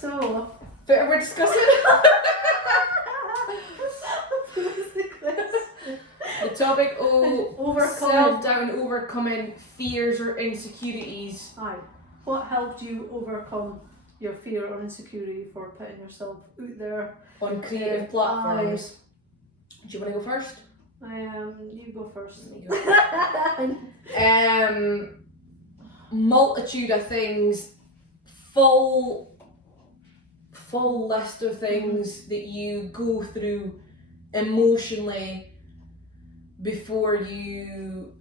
So, but we're discussing the topic of overcoming. self-doubt and overcoming fears or insecurities. Aye. What helped you overcome your fear or insecurity for putting yourself out there On creative platforms. Do you want to go first? You go first. Multitude of things, full list of things that you go through emotionally before you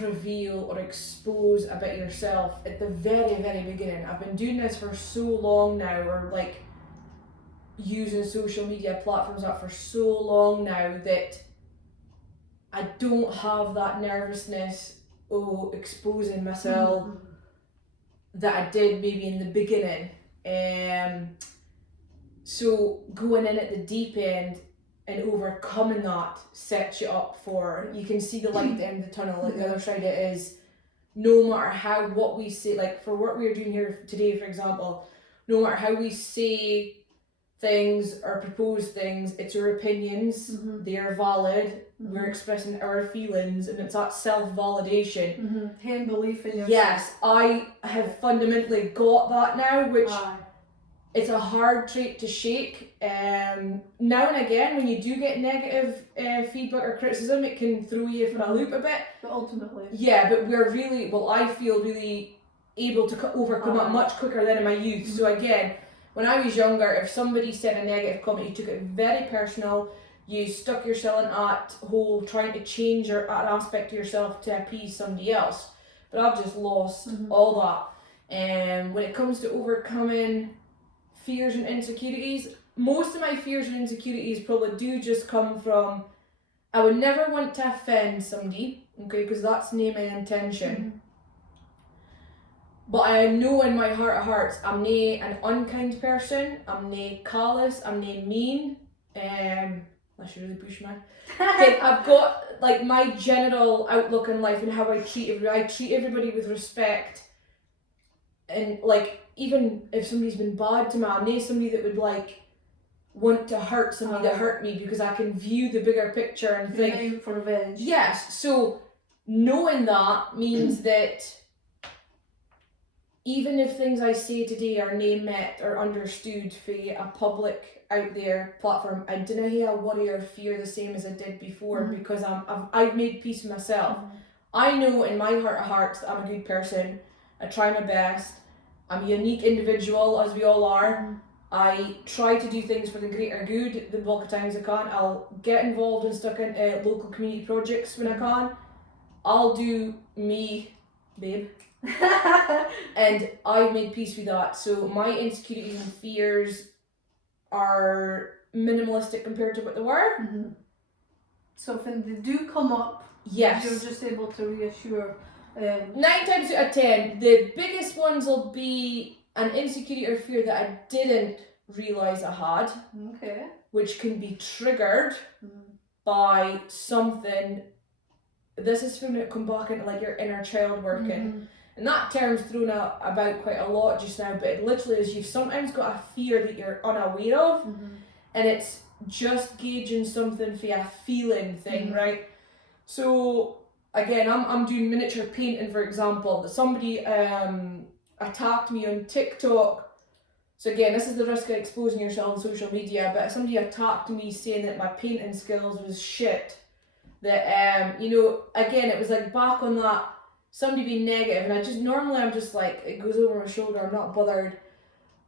reveal or expose a bit of yourself at the very, very beginning. I've been doing this for so long now, or like using social media platforms up for so long now, that I don't have that nervousness of exposing myself that I did maybe in the beginning. So going in at the deep end and overcoming that sets you up for, you can see the light at the end of the tunnel. Like the other side of it is, no matter what we say, like for what we're doing here today, for example, no matter how we say things or propose things, it's our opinions, they are valid, we're expressing our feelings, and it's that self-validation. Having belief in yourself. Yes, I have fundamentally got that now, which it's a hard trait to shake. Now and again, when you do get negative feedback or criticism, it can throw you for a loop a bit. But ultimately. Yeah, but we're really, I feel really able to overcome it much quicker than in my youth. So again, when I was younger, if somebody said a negative comment, you took it very personal. You stuck yourself in that whole trying to change an aspect of yourself to appease somebody else. But I've just lost all that. And when it comes to overcoming fears and insecurities, most of my fears and insecurities probably do just come from, I would never want to offend somebody, okay, because that's not my intention. But I know in my heart of hearts, I'm not an unkind person, I'm not callous, I'm not mean, unless you really push me. I've got like my general outlook in life and how I treat everybody. I treat everybody with respect, and like even if somebody's been bad to me, I'm not somebody that would like want to hurt somebody that hurt me, because I can view the bigger picture and think aim for revenge. Yes, so knowing that means that even if things I say today are not met or understood for a public out there platform, I didn't have a worry or fear the same as I did before, because I've made peace with myself. I know in my heart of hearts that I'm a good person. I try my best. I'm a unique individual, as we all are. I try to do things for the greater good the bulk of times I can. I'll get involved and stuck in local community projects when I can. I'll do me, babe. And I've made peace with that. So my insecurities and fears are minimalistic compared to what they were. So when they do come up, you're just able to reassure. 9 times out of 10, the biggest ones will be an insecurity or fear that I didn't realise I had, which can be triggered by something. This is when it comes back into like your inner child working. And that term's thrown out about quite a lot just now, but it literally is, you've sometimes got a fear that you're unaware of, and it's just gauging something for a feeling thing, right? So again, I'm doing miniature painting, for example, that somebody attacked me on TikTok. So again, this is the risk of exposing yourself on social media, but somebody attacked me saying that my painting skills was shit. That, again, it was like back on that, somebody being negative, and I'm just like, it goes over my shoulder, I'm not bothered.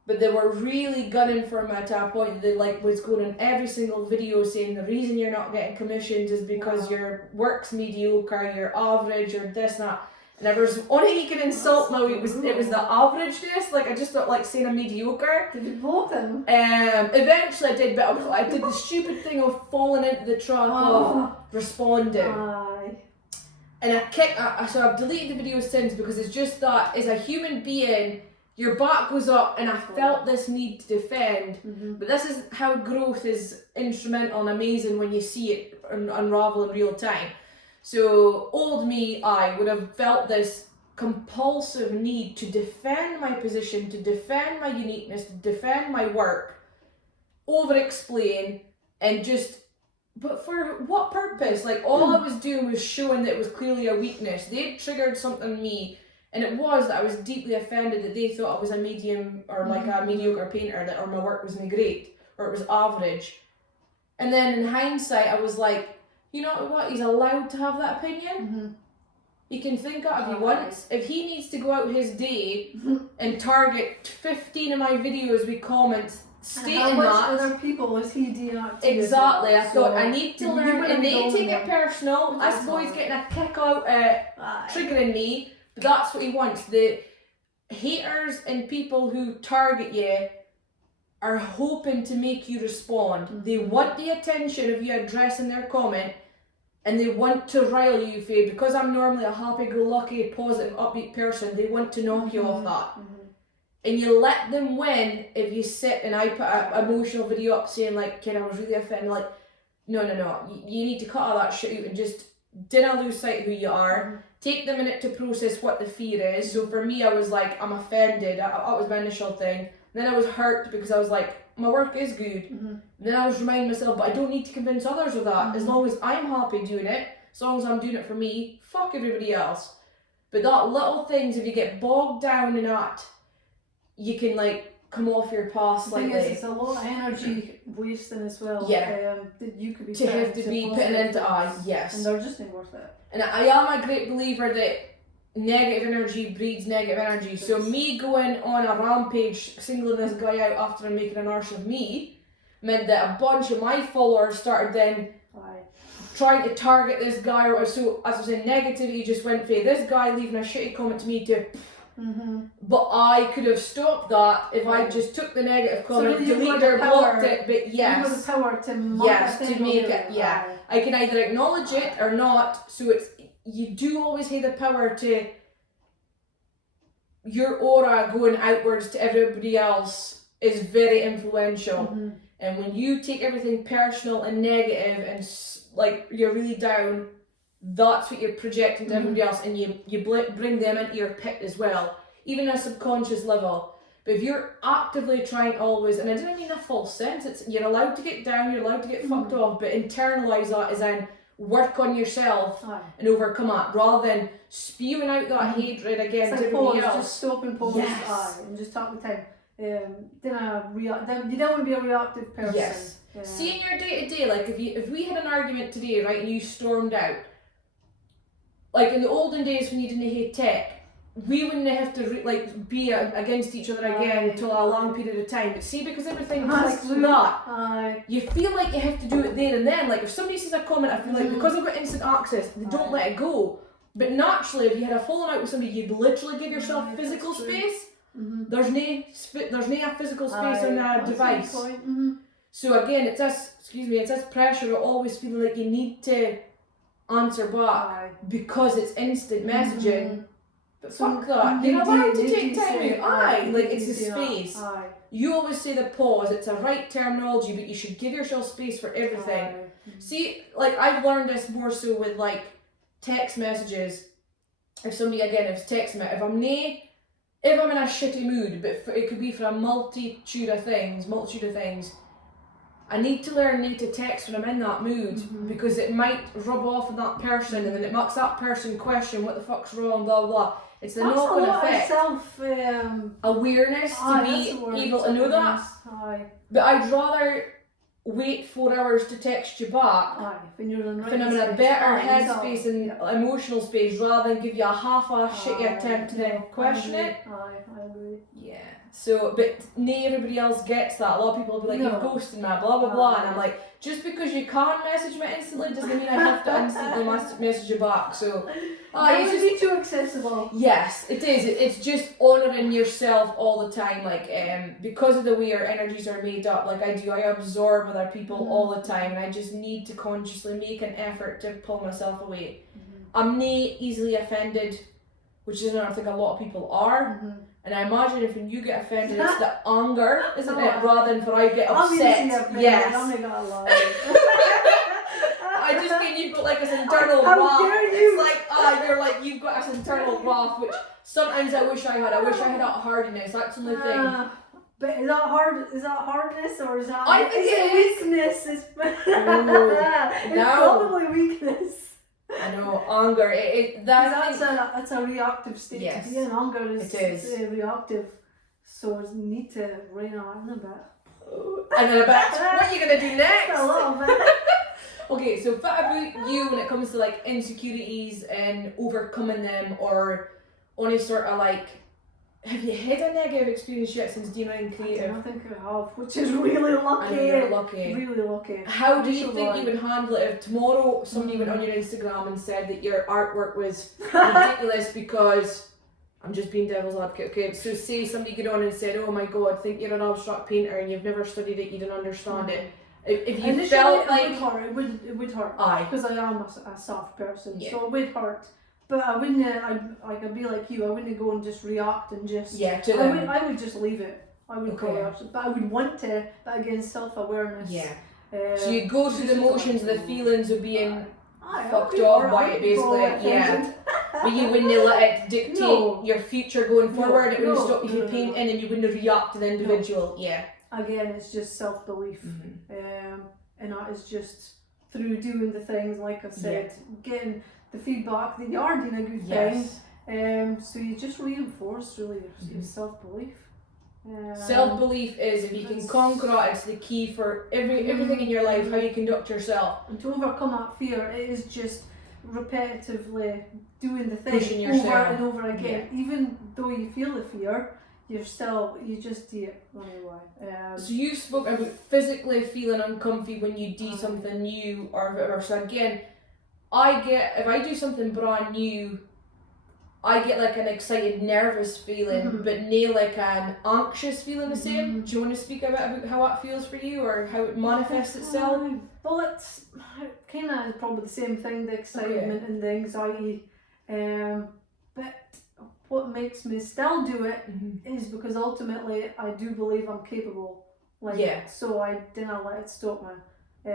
But they were really gunning for me to a point that they like was going on every single video saying the reason you're not getting commissions is because your work's mediocre, you're average, or this and that. And if there's only you can insult now, it was the averageness. Like I just felt like saying I'm mediocre. Did you block them? Eventually I did, but I did the stupid thing of falling into the trap of responding. And so I've deleted the video since, because it's just that as a human being, your back goes up, and I felt this need to defend. But this is how growth is instrumental and amazing when you see it unravel in real time. So old me, I would have felt this compulsive need to defend my position, to defend my uniqueness, to defend my work, over-explain, and just, but for what purpose? Like, all I was doing was showing that it was clearly a weakness. They triggered something in me, and it was that I was deeply offended that they thought I was a medium or like a mediocre painter, that or my work wasn't great or it was average. And then in hindsight, I was like, you know what? He's allowed to have that opinion. He can think that if he wants. If he needs to go out his day and target 15 of my videos with comments stating and how much that, other people is he deactivating? Exactly. I thought So I need to learn, and they take it personal. This boy's getting a kick out triggering me, but that's what he wants. The haters and people who target you are hoping to make you respond. They want the attention of you addressing their comment, and they want to rile you, Faye. Because I'm normally a happy-go-lucky, positive, upbeat person, they want to knock you off that. And you let them win if you sit and I put an emotional video up saying like, kid, I was really offended. Like, no. You need to cut all that shit out and just didn't lose sight of who you are. Take the minute to process what the fear is. So for me, I was like, I'm offended. That was my initial thing. Then I was hurt because I was like, my work is good. Then I was reminding myself, but I don't need to convince others of that. As long as I'm happy doing it, as long as I'm doing it for me, fuck everybody else. But that little things, if you get bogged down in that, you can like come off your path slightly. The thing is, it's a lot of energy wasting as well. Yeah. That you could be to have to be putting into yes. And they're just not worth it. And I am a great believer that negative energy breeds negative energy. So me going on a rampage, singling this guy out after I'm making an arse of me, meant that a bunch of my followers started then trying to target this guy. Or so, as I was saying, negativity just went for this guy leaving a shitty comment to me to. But I could have stopped that if I just took the negative comment, deleted or blocked it. But yes, you have the power to make it. Yeah, I can either acknowledge it or not. So it's, you do always have the power to your aura going outwards to everybody else is very influential. And when you take everything personal and negative and like you're really down, that's what you're projecting to everybody else, and you bring them into your pit as well, even on a subconscious level. But if you're actively trying always, and I don't mean a false sense, it's you're allowed to get down, you're allowed to get fucked off, but internalise that as in work on yourself and overcome it, rather than spewing out that hatred again to everybody else. Just stop and pause, and just talk the time. You don't want to be a reactive person. Yes. See, in your day to day, like if we had an argument today, right, and you stormed out. Like in the olden days when you didn't hate tech, we wouldn't have to be against each other again until a long period of time. But see, because everything clicks with that, you feel like you have to do it there and then. Like if somebody says a comment, I feel like because I've got instant access, they don't let it go. But naturally, if you had a falling out with somebody, you'd literally give yourself physical space. There's no physical space on a device. So again, it's this pressure of always feeling like you need to answer back because it's instant messaging. But fuck that. You're allowed to take time out. Like it's a space. You always say the pause, it's a right terminology, but you should give yourself space for everything. See, like I've learned this more so with like text messages. If somebody if it's text me, if I'm in a shitty mood, but it could be for a multitude of things, I need to learn not to text when I'm in that mood because it might rub off on that person and then it makes that person question what the fuck's wrong, blah blah. It's the knock-on effect. Awareness to be able to know that. But I'd rather wait 4 hours to text you back when I'm in a better headspace and emotional space rather than give you a half-assed shitty attempt to then question it. I agree. Yeah. So, but everybody else gets that. A lot of people will be like, you've ghosted me, blah blah blah, and I'm like, just because you can't message me instantly doesn't mean I have to instantly message you back. So, it's just be too accessible. Yes, it is. It's just honouring yourself all the time. Like, because of the way our energies are made up, like I absorb other people all the time, and I just need to consciously make an effort to pull myself away. I'm not easily offended, which is another thing a lot of people are. And I imagine if when you get offended, it's the anger, isn't it? Rather than for I get upset. Yes. I just mean you've got like this internal how dare you? It's like, You're like, you've got this internal wrath, which sometimes I wish I had. I wish I had that hardiness. That's the only thing. But is that hardness or is that I think it's weakness? It's probably weakness. I know, anger. That's a reactive state yes, to be in. Anger is reactive, so you need to rein it in a bit. And then a bit. What are you gonna do next? A little bit. Okay, so what about you when it comes to like insecurities and overcoming them, or only sort of like, have you had a negative experience yet since doing creative? I think I have, which is really lucky. You're lucky. Really lucky. How do you think you would handle it if tomorrow somebody went on your Instagram and said that your artwork was ridiculous because, I'm just being devil's advocate, okay, so say somebody got on and said, oh my god, I think you're an abstract painter and you've never studied it, you don't understand it. If you initially, felt like... It would hurt. Aye. Because I am a soft person, Yeah. so it would hurt. But I wouldn't, I'd be like you, I wouldn't go and just react and just... Yeah, to them. I would just leave it. I would go after, but I would want to, but again, self-awareness. Yeah. So you go through the motions, the feelings of being fucked be off alright, by it, basically. Yeah. But you wouldn't let it dictate your future going forward. It wouldn't stop you from painting, and you wouldn't react to the individual. Yeah. Again, it's just self-belief. And that is just through doing the things, like I said, getting the feedback that you are doing a good thing. So you just reinforce really your self-belief. Self-belief is, if you can conquer it, it's the key for everything in your life, how you conduct yourself. And to overcome that fear, it is just repetitively doing the thing Pushing over yourself. and over again. Even though you feel the fear, you just do it anyway. So you've spoken about physically feeling uncomfy when you do something new or whatever. So again, if I do something brand new, I get like an excited, nervous feeling, but no like an anxious feeling the same. Do you want to speak a bit about how that feels for you or how it manifests itself? Well, it's kind of probably the same thing, the excitement and the anxiety. But what makes me still do it is because ultimately I do believe I'm capable. So I didn't let it stop me.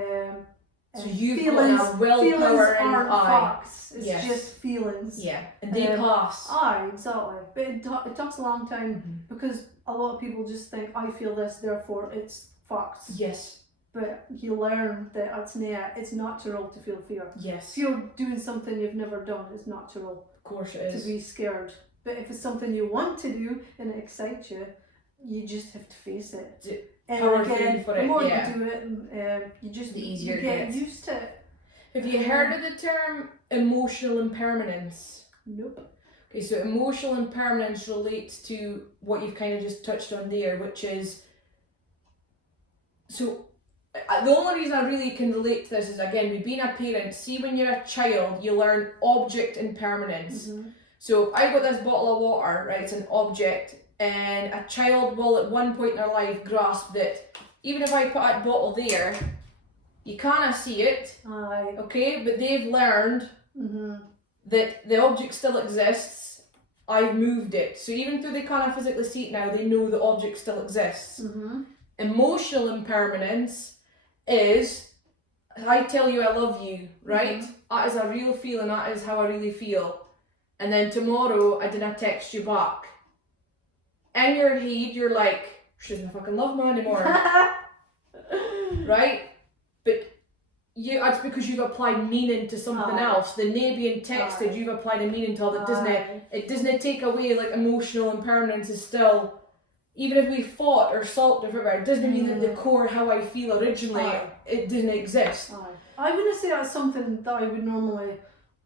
So you've got a willpower and aren't facts. It's just feelings. Yeah, and they pass. Aye, exactly. But it takes a long time because a lot of people just think I feel this, therefore it's facts. Yes. But you learn that it's natural to feel fear. Yes. If you're doing something you've never done, it's natural. Of course it is. To be scared. But if it's something you want to do and it excites you, you just have to face it. And again, the more you do it, you just you get used to it. Have you heard of the term emotional impermanence? Nope. Okay, so emotional impermanence relates to what you've kind of just touched on there, which is, so the only reason I really can relate to this is, again, with being a parent, see when you're a child, you learn object impermanence. So I've got this bottle of water, right, it's an object, and a child will at one point in their life grasp that even if I put that bottle there, you can't see it, okay, but they've learned that the object still exists, I've moved it. So even though they can't physically see it now, they know the object still exists. Emotional impermanence is, I tell you I love you, right? That is a real feeling, that is how I really feel. And then tomorrow I didn't text you back. In your head, you're like, she doesn't fucking love me anymore. Right? But it's because you've applied meaning to something else. The nay being texted, you've applied a meaning to it. It doesn't take away, like, emotional impermanence is still, even if we fought or sulked or whatever, it doesn't mean that the core how I feel originally, it doesn't exist. I wouldn't say that's something that I would normally,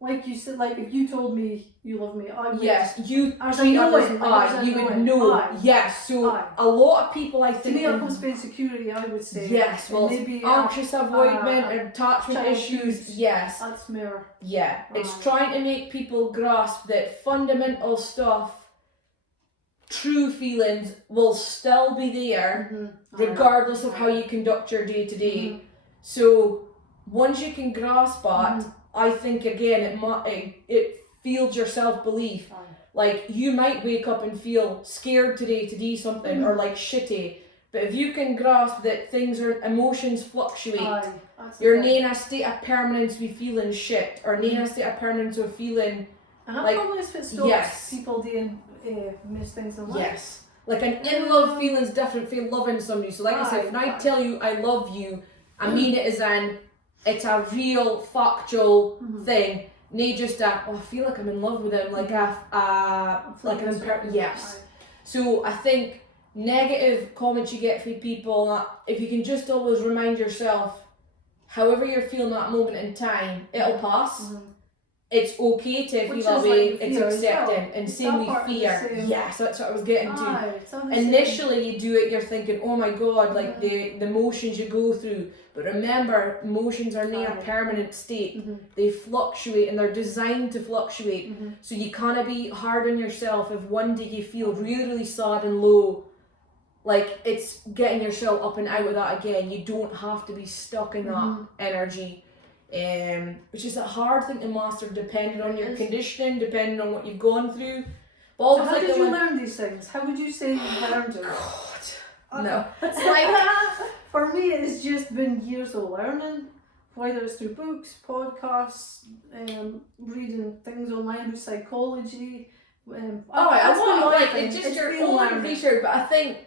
like you said, like if you told me you love me, I would. Yes, you treat others, you would know. Yes, so a lot of people, I think. To me, it comes to insecurity, I would say. Yes, well, maybe anxious avoidment, attachment issues. Yes. That's more. Yeah, it's trying to make people grasp that fundamental stuff, true feelings will still be there, regardless of how you conduct your day to day. So once you can grasp that, I think again it fuels your self-belief. Like you might wake up and feel scared today to do something or like shitty, But if you can grasp that emotions fluctuate, you're not in a state of permanence with feeling shit, or not in a state of permanence of feeling. And that probably stops people doing miss things in life. Yes. Like an in-love feeling is different from loving somebody. So like I said, when I tell you I love you, I mean it as in, it's a real factual thing. Not just I feel like I'm in love with him, like yes. So I think negative comments you get from people, if you can just always remind yourself, however you're feeling that moment in time, it'll pass. It's okay to feel that way, it's accepting. And same with fear. Yes, that's what I was getting to. Initially you do it, you're thinking, oh my god, like the emotions you go through. But remember, emotions are not a permanent state. They fluctuate, and they're designed to fluctuate. So you can't be hard on yourself if one day you feel really, really sad and low. Like, it's getting yourself up and out of that again. You don't have to be stuck in that energy. Which is a hard thing to master, depending on your conditioning, depending on what you've gone through. But so how did you learn these things? How would you say you learned it? God, no. It's like, for me, it's just been years of learning, whether it's through books, podcasts, reading things online with psychology. It's just your own research, but I think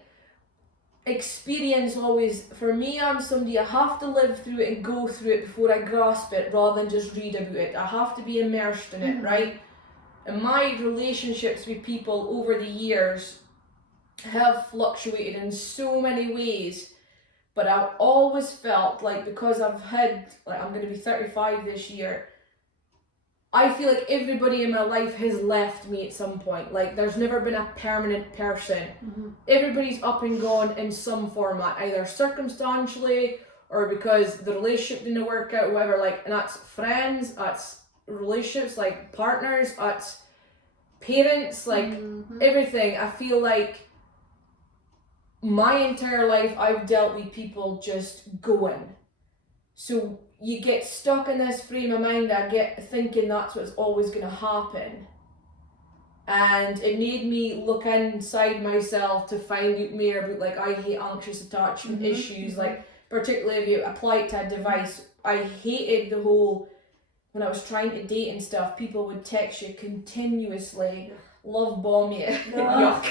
experience always, for me, I'm somebody, I have to live through it and go through it before I grasp it, rather than just read about it. I have to be immersed in it, right? And my relationships with people over the years have fluctuated in so many ways, but I've always felt like, because I've had, like, I'm going to be 35 this year, I feel like everybody in my life has left me at some point. Like, there's never been a permanent person. Everybody's up and gone in some format, either circumstantially or because the relationship didn't work out, whatever. Like, and that's friends, that's relationships, like partners, that's parents, like everything. I feel like my entire life I've dealt with people just going. So you get stuck in this frame of mind, I get thinking that's what's always going to happen. And it made me look inside myself to find out more about, like, I hate anxious attachment issues, like, particularly if you apply it to a device. I hated the whole, when I was trying to date and stuff, people would text you continuously, love bomb you, yuck.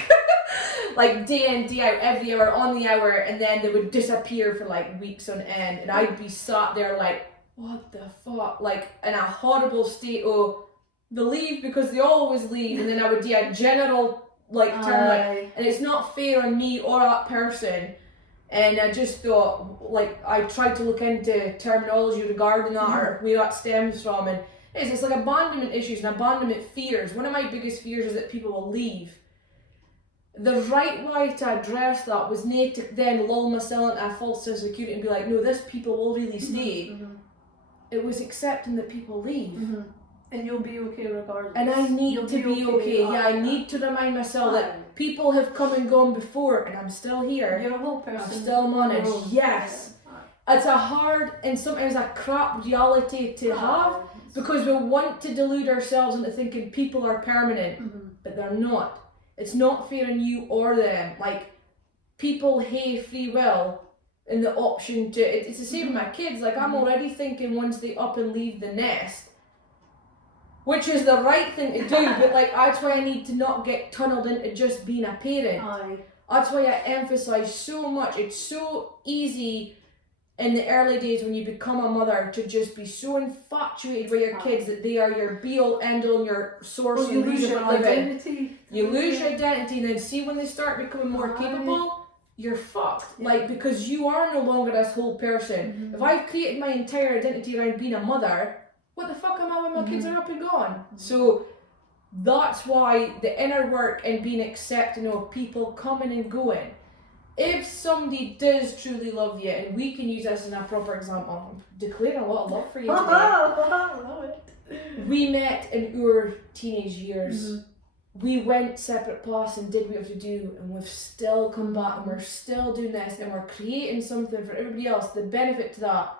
Like, day in, day out, every hour, on the hour, and then they would disappear for like weeks on end, and I'd be sat there like, what the fuck, like in a horrible state of, they leave because they always leave, and then I would do a general like term, like, and it's not fair on me or that person. And I just thought, like, I tried to look into terminology regarding that, or where that stems from, and it's like abandonment issues and abandonment fears. One of my biggest fears is that people will leave. The right way to address that was not to then lull myself into a false sense of security and be like, no, this people will really stay. It was accepting that people leave. And you'll be okay regardless. And I need to be okay. I need to remind myself that people have come and gone before, and I'm still here. You're a whole person. I'm still managed. Yes. It's a hard and sometimes a crap reality to have, because we want to delude ourselves into thinking people are permanent, but they're not. It's not fair on you or them. Like, people have free will and the option to, it's the same with my kids. Like, I'm already thinking once they up and leave the nest, which is the right thing to do, but like, that's why I need to not get tunneled into just being a parent. That's why I emphasize so much. It's so easy in the early days when you become a mother to just be so infatuated with your kids that they are your be-all, end-all, and your source. You lose your identity. You lose your identity, and then see when they start becoming more capable, you're fucked. Like, because you are no longer this whole person. If I've created my entire identity around being a mother, what the fuck am I when my kids are up and gone? So that's why the inner work and being accepting of people coming and going. If somebody does truly love you, and we can use this as a proper example, I'm declaring a lot of love for you today. We met in our teenage years. We went separate paths and did what we have to do, and we've still come back, and we're still doing this, and we're creating something for everybody else. The benefit to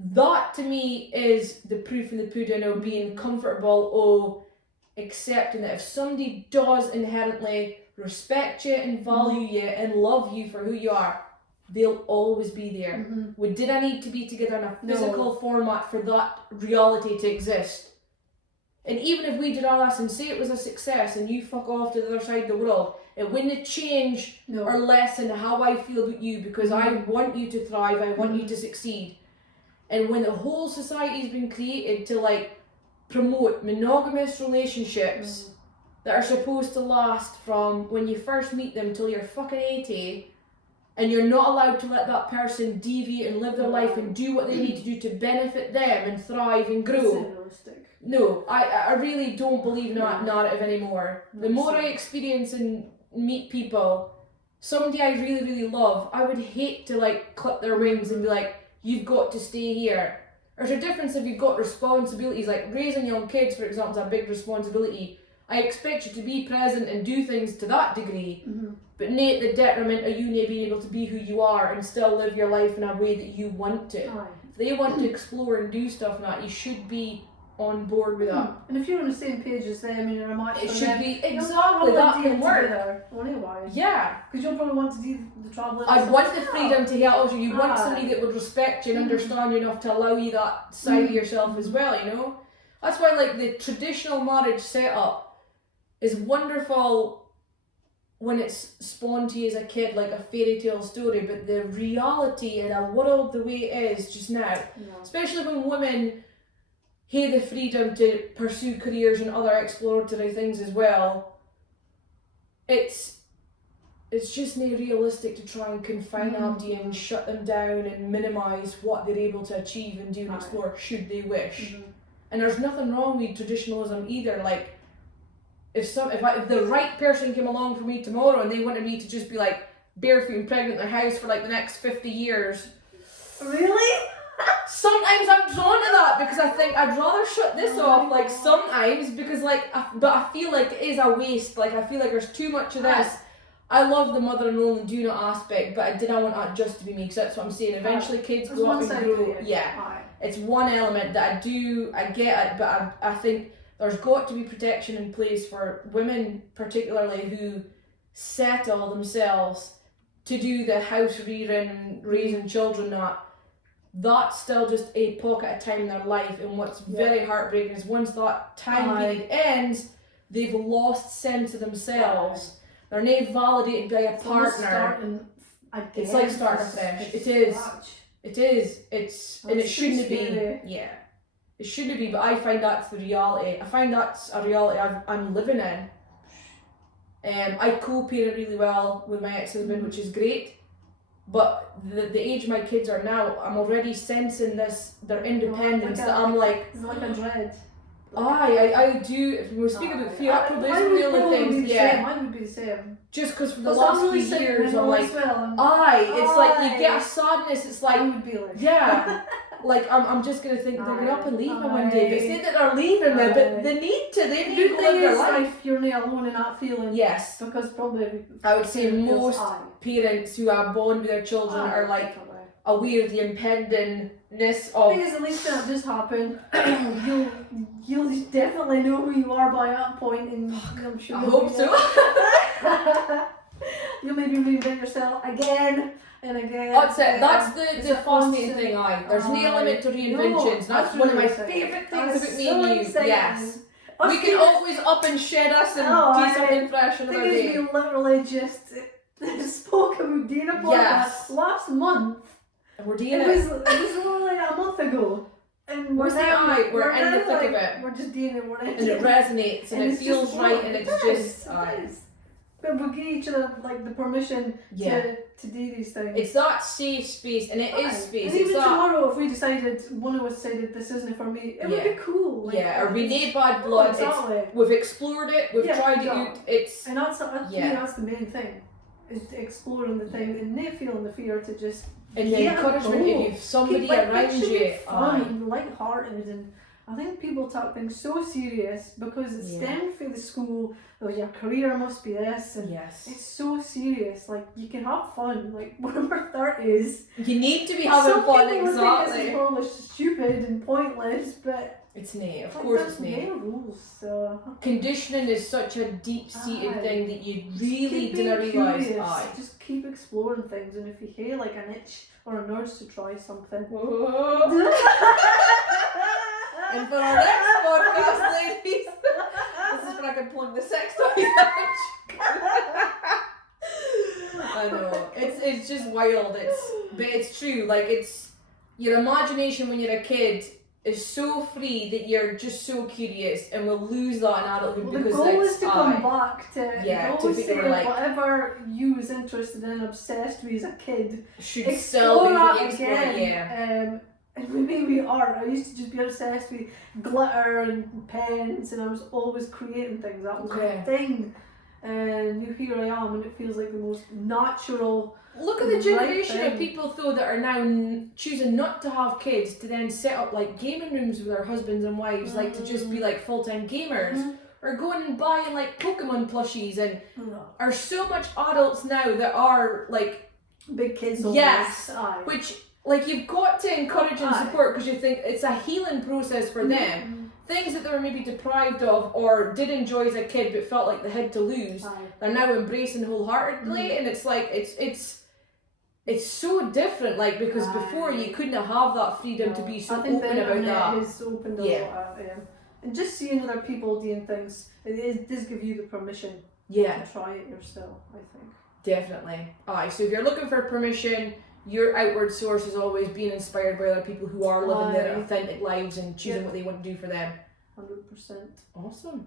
that to me is the proof in the pudding of being comfortable accepting that if somebody does inherently respect you and value you and love you for who you are, they'll always be there. Did I need to be together in a physical format for that reality to exist? And even if we did all this and say it was a success and you fuck off to the other side of the world, it wouldn't change or lessen how I feel about you, because I want you to thrive, I want you to succeed. And when the whole society's been created to like promote monogamous relationships that are supposed to last from when you first meet them till you're fucking 80, and you're not allowed to let that person deviate and live their life and do what they need to do to benefit them and thrive and grow. No, I really don't believe in that narrative anymore. The more I experience and meet people, somebody I really, really love, I would hate to like clip their wings and be like, you've got to stay here. There's a difference if you've got responsibilities, like raising young kids, for example, is a big responsibility. I expect you to be present and do things to that degree, but not the detriment of you not being able to be who you are and still live your life in a way that you want to. If they want to explore and do stuff and that, you should be on board with that. And if you're on the same page as them and you're a match, it should be exactly that can work. Anyway. Yeah. Because you'll probably want to do the travelling. I'd want the freedom to help you. You want somebody that would respect you and understand you enough to allow you that side of yourself as well, you know? That's why like the traditional marriage setup is wonderful when it's spawned to you as a kid like a fairy tale story, but the reality in a world the way it is just now, especially when women have the freedom to pursue careers and other exploratory things as well, it's just not realistic to try and confine abdi and shut them down and minimise what they're able to achieve and do and explore should they wish. And there's nothing wrong with traditionalism either. Like if the right person came along for me tomorrow and they wanted me to just be like barefoot and pregnant in their house for like the next 50 years. Really? Sometimes I'm drawn to that because I think I'd rather shut this off, like sometimes, because but I feel like it is a waste. Like I feel like there's too much of this. I love the mother and only do not aspect, but I didn't want that just to be me, because that's what I'm saying. Eventually kids go up and grow. It's one element that I get it, but I think there's got to be protection in place for women particularly who settle themselves to do the house rearing and raising children. That's still just a pocket of time in their life, and what's very heartbreaking is once that time period ends, they've lost sense of themselves. They're not validated by a partner. It's like starting afresh. It is. And it shouldn't be. Yeah. It shouldn't be, but I find that's the reality. I find that's a reality I'm living in. I co-parent really well with my ex-husband, which is great. But the age my kids are now, I'm already sensing their independence, that I'm like... It's like a dread. I do. If we were speaking about fear, probably some the other things. Mine would be the same. Just because for the last few years, I'm like, it's like you get a sadness. It's like, I would be like, like I'm just gonna think they're going up and leave me one day. They say that they're leaving me, but they need to. They need to live their life. You're not alone in that feeling. Yes, because probably I would say most parents who are bond with their children are like aware of the impendingness of. The thing is, at least that just happened. You'll definitely know who you are by that point, and I'm sure. I hope so. You'll maybe reinvent yourself again and again. That's it. That's the fascinating thing. There's no limit to reinventions. That's one of my favourite things about me and you. Yes. We can always up and shed us and do something fresh another day. We literally just spoke about doing a podcast last month. We're doing it. It was only like a month ago. And we're in the thick of it. We're just doing it. And it resonates and it feels right, and it's just. But we give each other like the permission to do these things. It's that safe space, and it is space. And even tomorrow, if we decided, one of us decided this isn't for me, it would be cool. Like, or we need bad blood. Exactly. We've explored it. We've tried it out. And that's the main thing, is exploring the thing and not feeling the fear to just. And the encouragement if you've somebody around you. Fun and light-hearted, and I think people take things so serious because it's stemmed from the school. Your career must be this, and it's so serious. Like, you can have fun. Like, when we're 30s, you need to be having fun. Exactly. Some people think it's probably stupid and pointless, but It's nae, of course it's nae. Rules, so. Conditioning is such a deep-seated thing that you really didn't realise. Just keep exploring things, and if you hear like an itch or an urge to try something. And for our next podcast, ladies, this is when I can plug the sex toys out. I know, it's just wild. But it's true. Like, it's your imagination when you're a kid is so free that you're just so curious, and we'll lose that in adulthood because the goal is to come back to to say like, whatever you was interested in, obsessed with as a kid, should still be explored again. And maybe art. I used to just be obsessed with glitter and pens, and I was always creating things. That was my thing. And here I am, and it feels like the most natural. Look at the generation of people though that are now choosing not to have kids to then set up like gaming rooms with their husbands and wives, like to just be like full-time gamers, or going and buying like Pokemon plushies, and are so much adults now that are like big kids. Which like you've got to encourage and support, because you think it's a healing process for them. Things that they were maybe deprived of or did enjoy as a kid but felt like they had to lose, they're now embracing wholeheartedly, and it's like it's so different, like, because before you couldn't have that freedom to be so open about that. Has opened a lot, and just seeing other people doing things, it does give you the permission to try it yourself, I think. Definitely. So if you're looking for permission, your outward source is always being inspired by other people who are living their authentic lives and choosing what they want to do for them. 100%. Awesome.